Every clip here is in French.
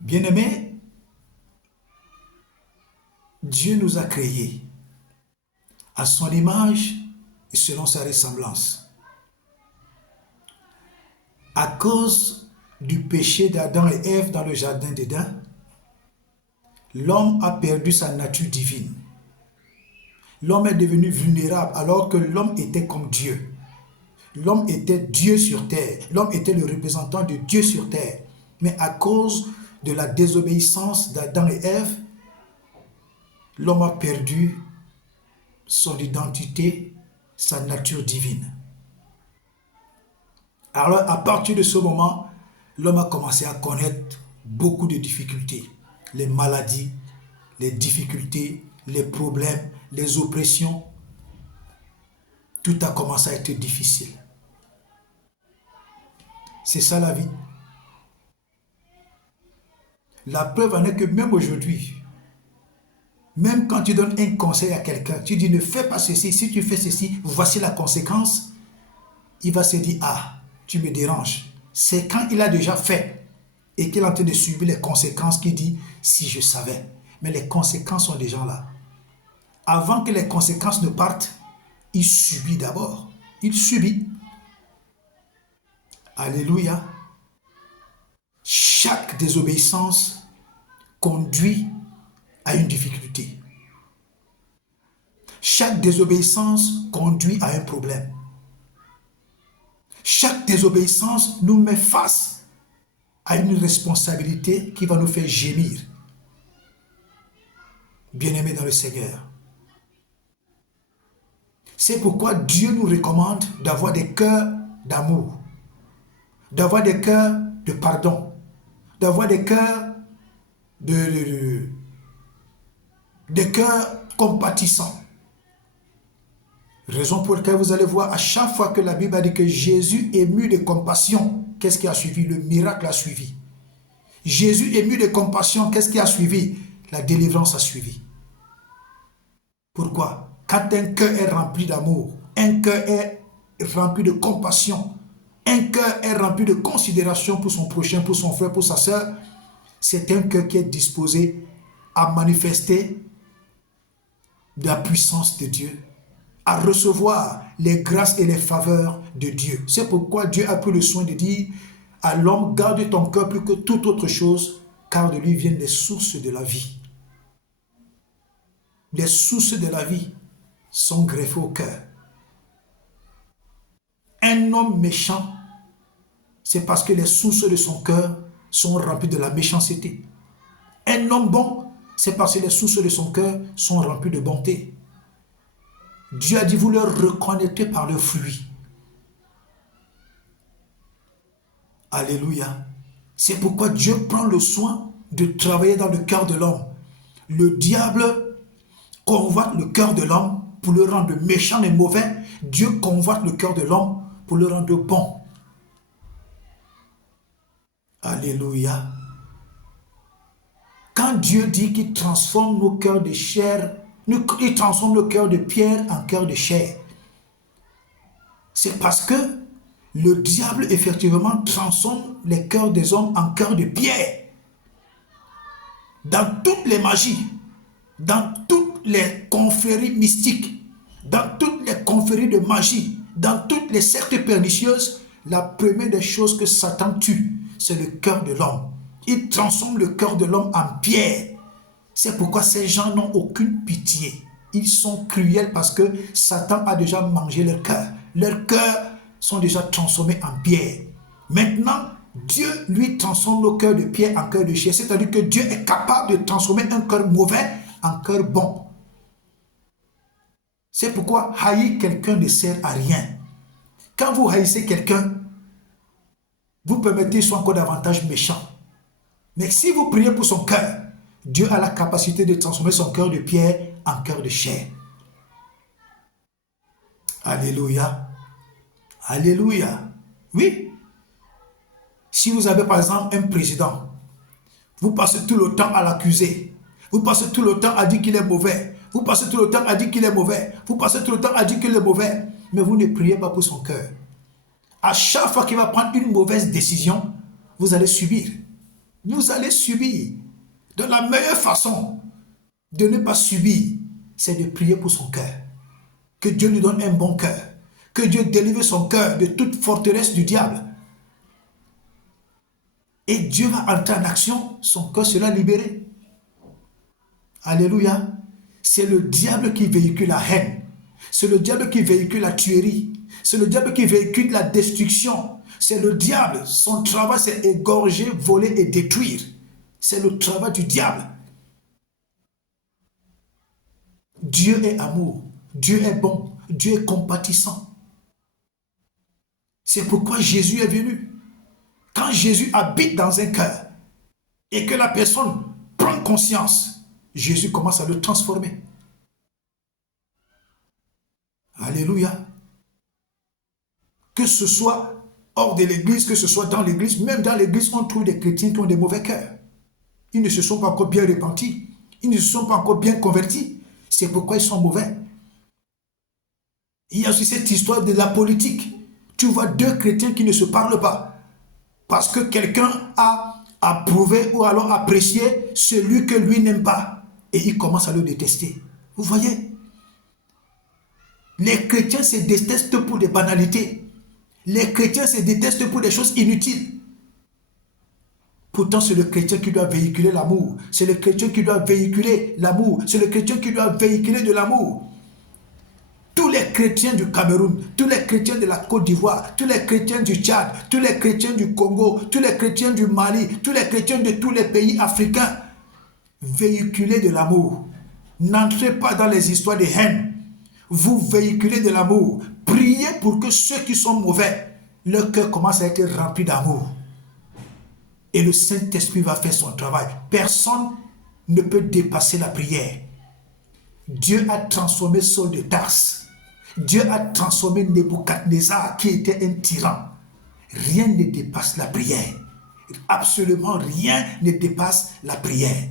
Bien-aimés, Dieu nous a créés à son image et selon sa ressemblance. À cause du péché d'Adam et Ève dans le jardin d'Éden, l'homme a perdu sa nature divine. L'homme est devenu vulnérable alors que l'homme était comme Dieu. L'homme était Dieu sur terre. L'homme était le représentant de Dieu sur terre. Mais à cause de la désobéissance d'Adam et Ève, l'homme a perdu son identité, sa nature divine. Alors, à partir de ce moment, l'homme a commencé à connaître beaucoup de difficultés. Les maladies, les difficultés, les problèmes, les oppressions. Tout a commencé à être difficile. C'est ça la vie. La preuve en est que même aujourd'hui, même quand tu donnes un conseil à quelqu'un, tu dis ne fais pas ceci, si tu fais ceci, voici la conséquence, il va se dire ah, tu me déranges. C'est quand il a déjà fait et qu'il est en train de subir les conséquences qu'il dit si je savais. Mais les conséquences sont déjà là. Avant que les conséquences ne partent, il subit d'abord. Il subit. Alléluia. Chaque désobéissance conduit à une difficulté. Chaque désobéissance conduit à un problème. Chaque désobéissance nous met face à une responsabilité qui va nous faire gémir. Bien-aimés dans le Seigneur. C'est pourquoi Dieu nous recommande d'avoir des cœurs d'amour, d'avoir des cœurs de pardon, d'avoir des cœurs des cœurs compatissants. Raison pour laquelle vous allez voir à chaque fois que la Bible a dit que Jésus est ému de compassion, qu'est-ce qui a suivi? Le miracle a suivi. Jésus ému de compassion, qu'est-ce qui a suivi? La délivrance a suivi. Pourquoi? Quand un cœur est rempli d'amour, un cœur est rempli de compassion, un cœur est rempli de considération pour son prochain, pour son frère, pour sa soeur, c'est un cœur qui est disposé à manifester la puissance de Dieu, à recevoir les grâces et les faveurs de Dieu. C'est pourquoi Dieu a pris le soin de dire à l'homme, garde ton cœur plus que toute autre chose, car de lui viennent les sources de la vie. Les sources de la vie sont greffées au cœur. Un homme méchant, c'est parce que les sources de son cœur sont remplies de la méchanceté. Un homme bon, c'est parce que les sources de son cœur sont remplies de bonté. Dieu a dit, vous le reconnaîtrez par leurs fruits. Alléluia. C'est pourquoi Dieu prend le soin de travailler dans le cœur de l'homme. Le diable convoite le cœur de l'homme pour le rendre méchant et mauvais. Dieu convoite le cœur de l'homme pour le rendre bon. Alléluia. Quand Dieu dit qu'il transforme nos cœurs de chair, il transforme le cœur de pierre en cœur de chair, c'est parce que le diable effectivement transforme les cœurs des hommes en cœurs de pierre. Dans toutes les magies, dans toutes les confréries mystiques, dans toutes les confréries de magie, dans toutes les sectes pernicieuses, la première des choses que Satan tue, c'est le cœur de l'homme. Il transforme le cœur de l'homme en pierre. C'est pourquoi ces gens n'ont aucune pitié. Ils sont cruels parce que Satan a déjà mangé leur cœur. Leurs cœurs sont déjà transformés en pierre. Maintenant, Dieu, lui, transforme nos cœurs de pierre en cœur de chair. C'est-à-dire que Dieu est capable de transformer un cœur mauvais en cœur bon. C'est pourquoi haïr quelqu'un ne sert à rien. Quand vous haïssez quelqu'un, vous permettez qu'il soit encore davantage méchant. Mais si vous priez pour son cœur, Dieu a la capacité de transformer son cœur de pierre en cœur de chair. Alléluia. Alléluia. Oui. Si vous avez par exemple un président, vous passez tout le temps à l'accuser. Vous passez tout le temps à dire qu'il est mauvais. Vous passez tout le temps à dire qu'il est mauvais. Vous passez tout le temps à dire qu'il est mauvais. Mais vous ne priez pas pour son cœur. À chaque fois qu'il va prendre une mauvaise décision, vous allez subir. vous allez subir. De la meilleure façon de ne pas subir, c'est de prier pour son cœur. Que Dieu lui donne un bon cœur. Que Dieu délivre son cœur de toute forteresse du diable. Et Dieu va entrer en action, son cœur sera libéré. Alléluia. C'est le diable qui véhicule la haine. C'est le diable qui véhicule la tuerie. C'est le diable qui véhicule la destruction. C'est le diable. Son travail, c'est égorger, voler et détruire. C'est le travail du diable. Dieu est amour. Dieu est bon. Dieu est compatissant. C'est pourquoi Jésus est venu. Quand Jésus habite dans un cœur et que la personne prend conscience, Jésus commence à le transformer. Alléluia. Que ce soit hors de l'église, que ce soit dans l'église, même dans l'église, on trouve des chrétiens qui ont des mauvais cœurs. Ils ne se sont pas encore bien repentis. Ils ne se sont pas encore bien convertis. C'est pourquoi ils sont mauvais. Il y a aussi cette histoire de la politique. Tu vois deux chrétiens qui ne se parlent pas. Parce que quelqu'un a approuvé ou alors apprécié celui que lui n'aime pas. Et il commence à le détester. Vous voyez? Les chrétiens se détestent pour des banalités. Les chrétiens se détestent pour des choses inutiles. Pourtant, c'est le chrétien qui doit véhiculer l'amour. C'est le chrétien qui doit véhiculer l'amour. C'est le chrétien qui doit véhiculer de l'amour. Tous les chrétiens du Cameroun, tous les chrétiens de la Côte d'Ivoire, tous les chrétiens du Tchad, tous les chrétiens du Congo, tous les chrétiens du Mali, tous les chrétiens de tous les pays africains, véhiculez de l'amour. N'entrez pas dans les histoires de haine. Vous véhiculez de l'amour. Priez pour que ceux qui sont mauvais, leur cœur commence à être rempli d'amour. Et le Saint-Esprit va faire son travail. Personne ne peut dépasser la prière. Dieu a transformé Saul de Tarse. Dieu a transformé Nebuchadnezzar qui était un tyran. Rien ne dépasse la prière. Absolument rien ne dépasse la prière.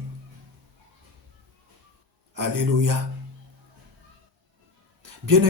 Alléluia. Bien